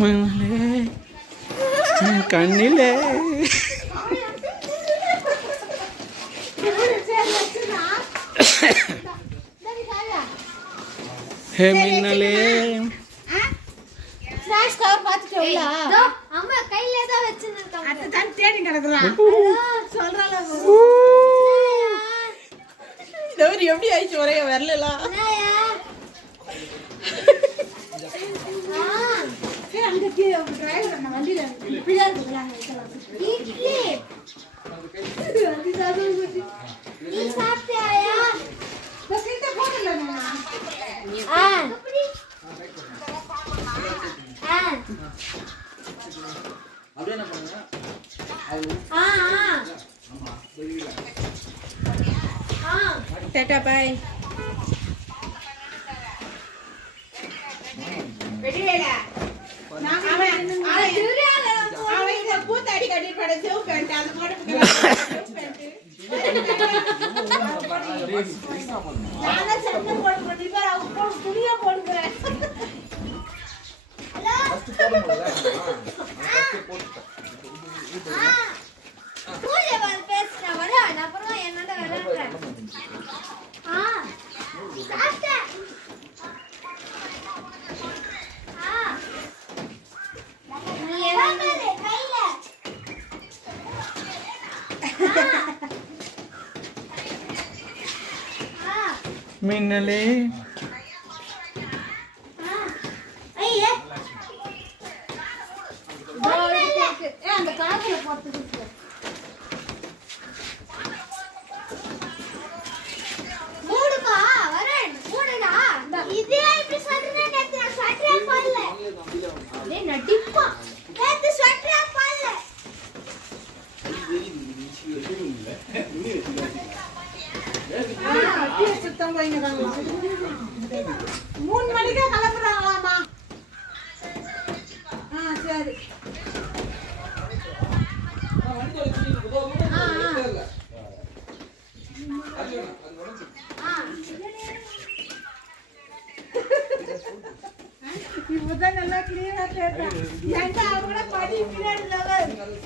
மகளே கண்ணிலே ஹே Minnale snacks cover பாத்துட்டோம்ல அம்மா கையில தான் வச்சிருக்காங்க அத தான் தேடி நடக்குறான் சொல்றால டோரி எப்படி ஆயிச்சு ஒரே வரலல அங்க கீழ டிரைவர் நம்ம வண்டில பிள்ளை இருக்காங்க இட்லி நீ சாப்பிட்டியா பக்கெட்ட போடல நான் அப்படியே என்ன பண்ணுங்க டாடா பை வெடிவேல அவன் பூத்தாடி கட்டி பட சேவ் பேண்ட் அது போட்டு நானா சட்டை போட்டு பாரு அவங்க போட்டு துணியா போடுறேன் ஃபர்ஸ்ட் போடுங்க ஃபர்ஸ்ட் போட்டு பூஜை வந்து பேசுறா வர அப்புறம் என்னோட வரேன் சாப்பிட்ட நீ எல்லாம் கையில மின்னலே ஐயே அந்த காதுல போட்டு மூடுமா வரேன் மூடுடா இதே இப்படி சொல்றேன் நேத்து நான் ஸ்வெட்டரே போடல டேய் நடிப்பா நேத்து ஸ்வெட்டரே போடல சுத்தம் போயிங்க 3 மணிக்கு கிளம்புற